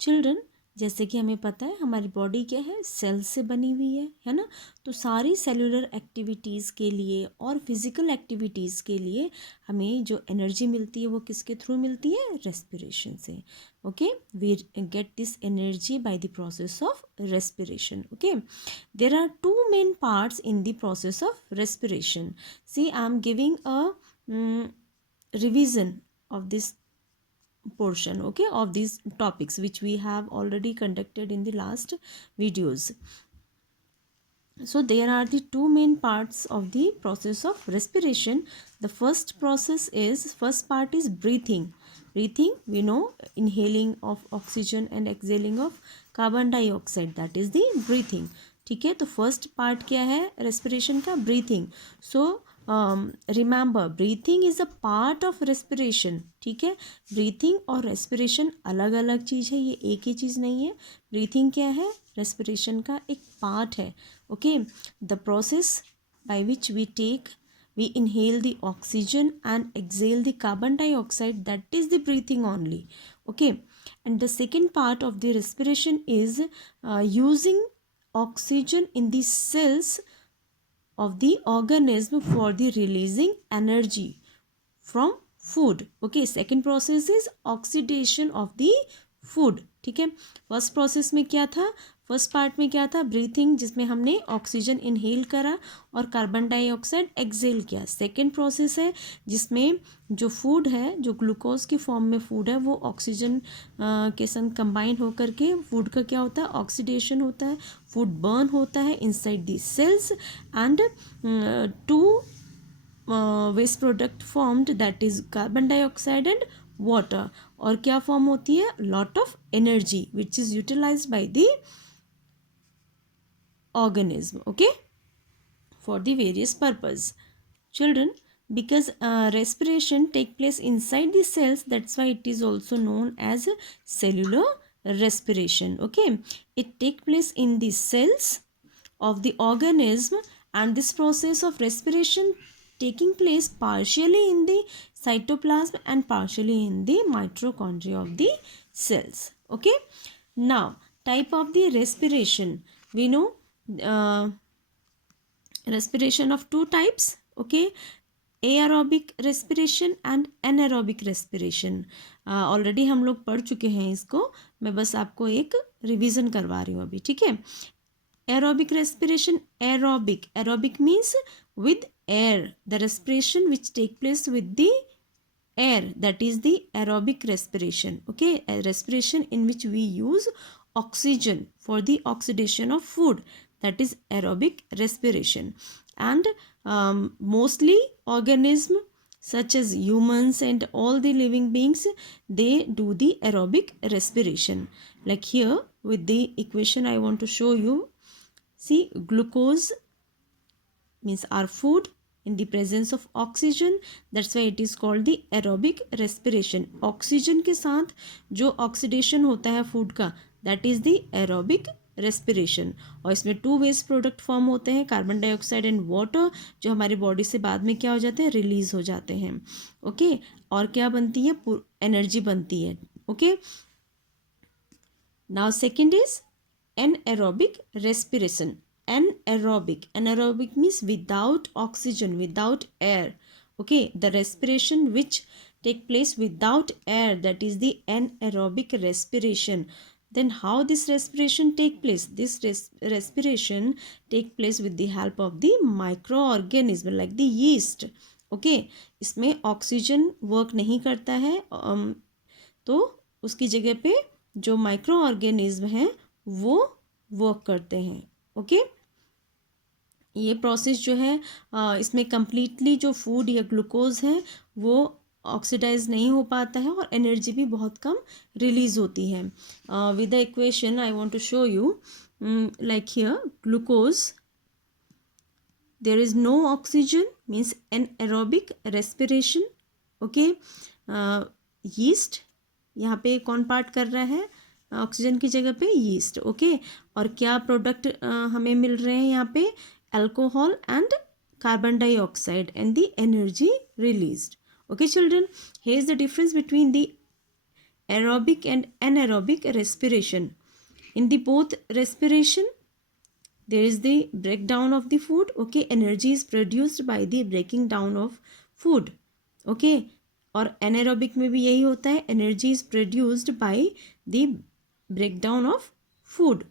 चिल्ड्रन, जैसे कि हमें पता है हमारी बॉडी क्या है, सेल्स से बनी हुई है ना। तो सारी सेलुलर एक्टिविटीज़ के लिए और फिज़िकल एक्टिविटीज़ के लिए हमें जो एनर्जी मिलती है वो किसके थ्रू मिलती है, रेस्पिरेशन से। Okay, we get this energy by the process of respiration. Okay, there are two main parts in the process of respiration. See, I am giving a revision of this portion, okay, of these topics which we have already conducted in the last videos. So there are the two main parts of the process of respiration. The first part is breathing. Breathing, we know, inhaling of oxygen and exhaling of carbon dioxide, that is the breathing. ठीक है, तो first part क्या है रेस्पिरेशन का, breathing. So remember, breathing is a part of respiration. ठीक है, ब्रीथिंग और रेस्पिरेशन अलग अलग चीज़ है, ये एक ही चीज़ नहीं है. ब्रीथिंग क्या है, रेस्पिरेशन का एक पार्ट है. Okay, the process by which we inhale the oxygen and exhale the carbon dioxide, that is the breathing only. Okay, and the second part of the respiration is using oxygen in the cells of the organism for the releasing energy from food. Okay, second process is oxidation of the food. ठीक है, first process में क्या था, first part में क्या था, ब्रीथिंग, जिसमें हमने ऑक्सीजन इनहेल करा और कार्बन डाइऑक्साइड एक्सेल किया. सेकेंड प्रोसेस है जिसमें जो फूड है, जो ग्लूकोज की फॉर्म में फूड है, वो ऑक्सीजन के संग कंबाइन होकर के फूड का क्या होता है, ऑक्सीडेशन होता है, फूड बर्न होता है inside the cells and two waste product formed, that is carbon dioxide and water. और क्या फॉर्म होती है, lot of energy which is utilised by the organism. Okay, for the various purpose. Children, because respiration take place inside the cells, that's why it is also known as cellular respiration. Okay, it take place in the cells of the organism, and this process of respiration taking place partially in the cytoplasm and partially in the mitochondria of the cells. Okay, now type of the respiration, we know respiration of two types. Okay, aerobic respiration and anaerobic respiration. Already हम लोग पढ़ चुके हैं इसको, मैं बस आपको एक रिवीजन करवा रही हूँ अभी. ठीक है, aerobic respiration, aerobic means with air, the respiration which take place with the air, that is the aerobic respiration. Okay, a respiration in which we use oxygen for the oxidation of food, that is aerobic respiration. And mostly organism such as humans and all the living beings, they do the aerobic respiration. Like here with the equation I want to show you. See, glucose means our food in the presence of oxygen, that's why it is called the aerobic respiration. oxygen के साथ जो oxidation होता है food का, that is the aerobic respiration. और इसमें to waste product form होते हैं, कार्बन डाइऑक्साइड एंड वाटर, जो हमारी बॉडी से बाद में क्या हो जाते हैं, रिलीज हो जाते हैं. ओके, और क्या बनती है, एनर्जी बनती है. Okay, now second is anaerobic respiration. Anaerobic means without oxygen, without air. Okay, the respiration which take place without air, that is the anaerobic respiration. Then how this respiration take place, this respiration take place with the help of the microorganism like the yeast. Okay, इसमें oxygen work नहीं करता है, तो उसकी जगह पे जो micro organism हैं वो वर्क करते हैं. ओके, ये प्रोसेस जो है इसमें कम्प्लीटली जो फूड या ग्लूकोज है वो ऑक्सीडाइज नहीं हो पाता है और एनर्जी भी बहुत कम रिलीज होती है. With the equation I want to show you, like here glucose, there is no oxygen means anaerobic respiration. Okay, yeast यहाँ पे कौन पार्ट कर रहा है, ऑक्सीजन की जगह पे यीस्ट. ओके, और क्या प्रोडक्ट हमें मिल रहे हैं यहाँ पे, alcohol and carbon dioxide and the energy released. Okay children, here is the difference between the aerobic and anaerobic respiration. In the both respiration, there is the breakdown of the food. Okay, energy is produced by the breaking down of food. Okay, और anaerobic में भी यही होता है, energy is produced by the breakdown of food.